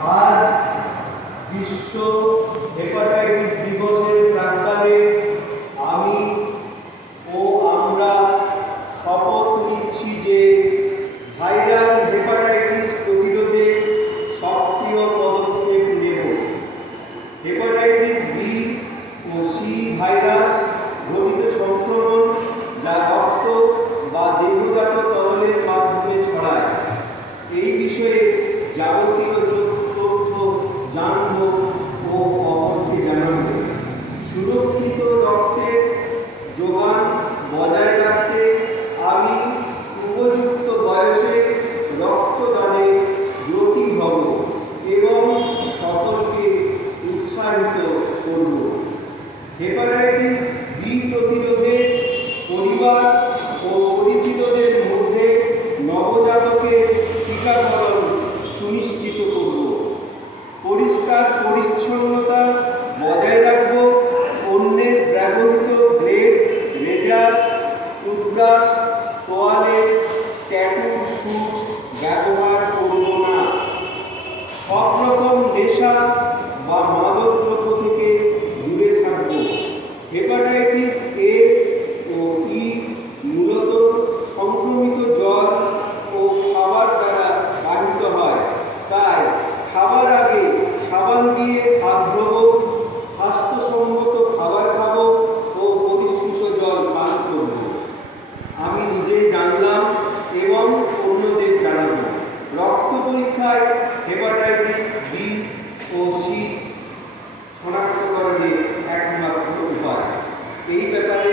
আজ বিশ্ব হেপাটাইটিস দিবসের প্রাক্কালে আমি ও আমরা শপথ নিচ্ছি যে ভাইরাল হেপাটাইটিস প্রতিরোধে সক্রিয় পদক্ষেপ নেব। হেপাটাইটিস বি ও সি ভাইরাস ঘটিত সংক্রমণ যা রক্ত বা দেহজাত তরলের মাধ্যমে ছড়ায়, এই বিষয়ে যাবতীয় তথ্য জানব ও অপরকে জানাব। সুরক্ষিত রক্তের যোগান বজায় রাখতে আমি উপযুক্ত বয়সে রক্তদানে ব্রতী হব এবং সকলকে উৎসাহিত করব। হেপাটাইটিস বি প্রতিরোধে পরিবার ও পরিচিতদের মধ্যে নবজাতকের টিকাকরণ সুনিশ্চিত করব। পরিষ্কার পরিচ্ছন্নতা বজায় রাখব। অন্যের ব্যবহৃত ব্লেড, রেজার, টুথব্রাশ, তোয়ালে, ট্যাটুর সুচ ব্যবহার করব না। সব রকম নেশা বা মাদক দ্রব্য থেকে দূরে থাকব। হেপাটাইটিস এ ও ই মূলত সংক্রমিত জল ও খাবার দ্বারা বাহিত হয়, তাই খাবার আগে সাবান দিয়ে হাত ধোবো, স্বাস্থ্যসম্মত খাবার খাবো ও পরিশ্রুত জল পান করব। আমি নিজেই জানলাম এবং অন্যদের জানাবো। রক্ত পরীক্ষায় হেপাটাইটিস বি ও সি শনাক্তকরণের একমাত্র উপায়। এই ব্যাপারে